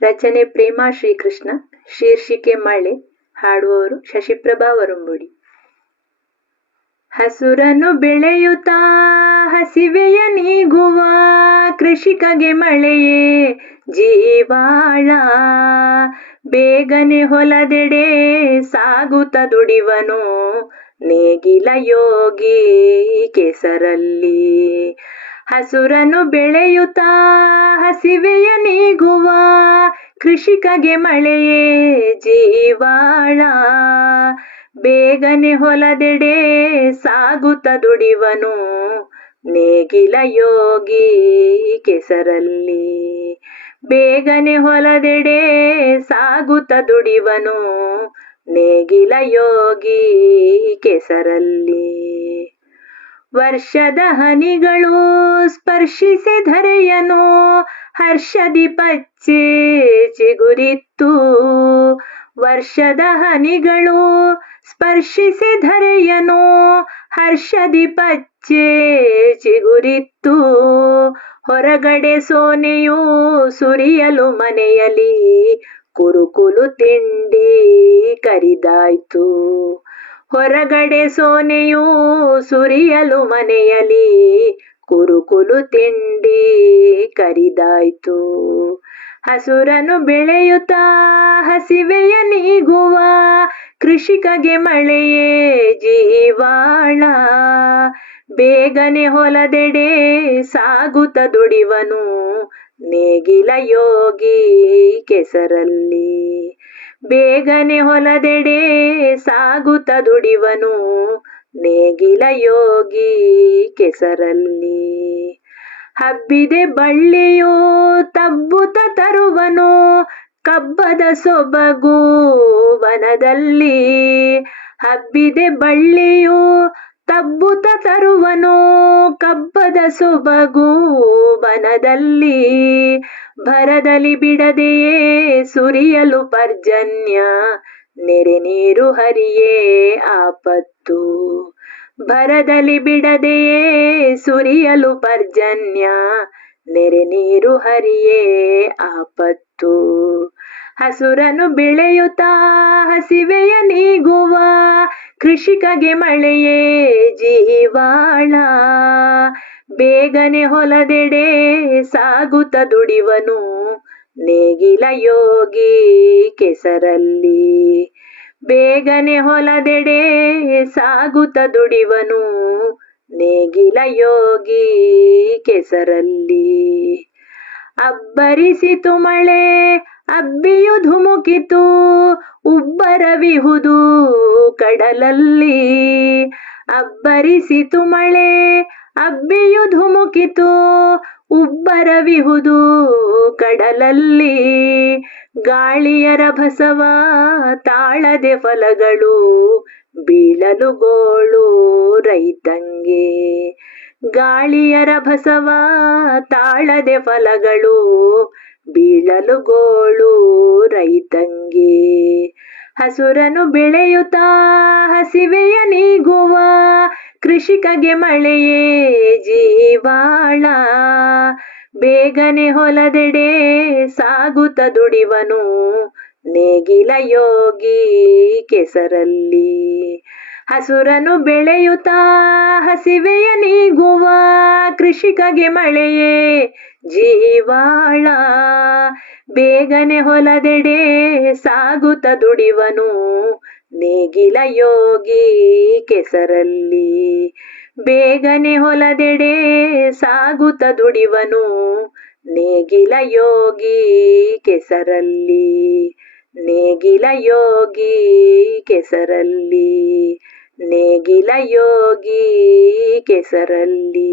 ರಚನೆ ಪ್ರೇಮಾ ಶ್ರೀಕೃಷ್ಣ. ಶೀರ್ಷಿಕೆ ಮಳೆ. ಹಾಡುವವರು ಶಶಿಪ್ರಭಾ ವರುಂಬುಡಿ. ಹಸುರನ್ನು ಬೆಳೆಯುತ್ತಾ ಹಸಿವೆಯ ನೀಗುವ ಕೃಷಿಕಗೆ ಮಳೆಯೇ ಜೀವಾಳ. ಬೇಗನೆ ಹೊಲದೆಡೆ ಸಾಗುತ್ತ ದುಡಿವನು ನೇಗಿಲ ಯೋಗಿ ಕೆಸರಲ್ಲಿ. ಹಸುರನ್ನು ಬೆಳೆಯುತ್ತಾ ಹಸಿವೆಯ ನೀಗುವ ಕೃಷಿಕಗೆ ಮಳೆಯೇ ಜೀವಾಳ. ಬೇಗನೆ ಹೊಲದೆಡೆ ಸಾಗುತ್ತ ದುಡಿವನು ನೇಗಿಲ ಯೋಗಿ ಕೆಸರಲ್ಲಿ. ಬೇಗನೆ ಹೊಲದೆಡೆ ಸಾಗುತ್ತ ದುಡಿವನು ನೇಗಿಲ ಯೋಗಿ ಕೆಸರಲ್ಲಿ. ವರ್ಷದ ಹನಿಗಳು ಸ್ಪರ್ಶಿಸಿ ಧರೆಯನು ಹರ್ಷದಿ ಪಚ್ಚೆ ಚಿಗುರಿತ್ತು. ವರ್ಷದ ಹನಿಗಳು ಸ್ಪರ್ಶಿಸಿ ಧರೆಯನು ಹರ್ಷದಿ ಪಚ್ಚೆ ಚಿಗುರಿತ್ತು. ಹೊರಗಡೆ ಸೋನೆಯು ಸುರಿಯಲು ಮನೆಯಲ್ಲಿ ಕುರುಕುಲು ತಿಂಡಿ ಕರಿದಾಯ್ತು. ಹೊರಗಡೆ ಸೋನೆಯು ಸುರಿಯಲು ಮನೆಯಲ್ಲಿ ಕುರುಕುಲು ತಿಂಡಿ ಕರಿದಾಯ್ತು. ಹಸುರನ್ನು ಬೆಳೆಯುತ್ತಾ ಹಸಿವೆಯ ನೀಗುವ ಕೃಷಿಕಗೆ ಮಳೆಯೇ ಜೀವಾಳ. ಬೇಗನೆ ಹೊಲದೆಡೆ ಸಾಗುತ್ತ ದುಡಿವನು ನೇಗಿಲ ಯೋಗಿ ಕೆಸರಲ್ಲಿ. ಬೇಗನೆ ಹೊಲದೆಡೆ ಸಾಗುತ್ತ ದುಡಿವನು ನೇಗಿಲ ಯೋಗಿ ಕೆಸರಲ್ಲಿ. ಹಬ್ಬಿದೆ ಬಳ್ಳಿಯು ತಬ್ಬುತ್ತ ತರುವನು ಕಬ್ಬದ ಸೊಬಗು ವನದಲ್ಲಿ. ಹಬ್ಬಿದೆ ಬಳ್ಳಿಯು ತಬ್ಬುತ್ತ ತರುವನು ಕಬ್ಬದ ಸೊಬಗು ವನದಲ್ಲಿ. ಭರದಲ್ಲಿ ಬಿಡದೆಯೇ ಸುರಿಯಲು ಪರ್ಜನ್ಯ ನೆರೆ ನೀರು ಹರಿಯೇ ಆಪತ್ತು. ಭರದಲ್ಲಿ ಬಿಡದೆಯೇ ಸುರಿಯಲು ಪರ್ಜನ್ಯ ನೆರೆ ನೀರು ಹರಿಯೇ ಆಪತ್ತು. ಹಸುರನ್ನು ಬೆಳೆಯುತ್ತಾ ಹಸಿವೆಯ ನೀಗುವ ಕೃಷಿಕಗೆ ಮಳೆಯೇ ಜೀವಾಳ. ಬೇಗನೆ ಹೊಲದೆಡೆ ಸಾಗುತ್ತ ದುಡಿವನು ನೇಗಿಲ ಯೋಗಿ ಕೆಸರಲ್ಲಿ. ಬೇಗನೆ ಹೊಲದೆಡೆ ಸಾಗುತ್ತ ದುಡಿವನು ನೇಗಿಲ ಯೋಗಿ ಕೆಸರಲ್ಲಿ. ಅಬ್ಬರಿಸಿತು ಮಳೆ ಅಬ್ಬಿಯು ಧುಮುಕಿತು ಉಬ್ಬರವಿಹುದು ಕಡಲಲ್ಲಿ. ಅಬ್ಬರಿಸಿತು ಮಳೆ ಅಬ್ಬಿಯು ಧುಮುಕಿತು ಉಬ್ಬರವಿಹುದು ಕಡಲಲ್ಲಿ. ಗಾಳಿಯರ ಭಸವ ತಾಳದೆ ಫಲಗಳು ಬೀಳಲು ಗೋಳು ರೈತಂಗೆ. ಗಾಳಿಯರ ಭಸವ ತಾಳದೆ ಫಲಗಳು ಬೀಳಲು ಗೋಳು ರೈತಂಗೆ. ಹಸುರನ್ನು ಬೆಳೆಯುತ್ತಾ ಹಸಿವೆಯ ನೀಗುವ ಕೃಷಿಕಗೆ ಮಳೆಯೇ ಜೀವಾಳ. ಬೇಗನೆ ಹೊಲದೆಡೆ ಸಾಗುತ್ತ ದುಡಿವನು ನೇಗಿಲ ಯೋಗಿ ಕೆಸರಲ್ಲಿ. ಹಸುರನ್ನು ಬೆಳೆಯುತ್ತಾ ಹಸಿವೆಯ ನೀಗುವ ಕೃಷಿಕಗೆ ಮಳೆಯೇ ಜೀವಾಳ. ಬೇಗನೆ ಹೊಲದೆಡೆ ಸಾಗುತ್ತ ದುಡಿವನು ನೇಗಿಲ ಯೋಗಿ ಕೆಸರಲ್ಲಿ. ಬೇಗನೆ ಹೊಲದೆಡೆ ಸಾಗುತ್ತ ದುಡಿವನು ನೇಗಿಲ ಯೋಗಿ ಕೆಸರಲ್ಲಿ. ನೇಗಿಲ ಯೋಗಿ ಕೆಸರಲ್ಲಿ. ನೇಗಿಲ ಯೋಗಿ ಕೆಸರಲ್ಲಿ.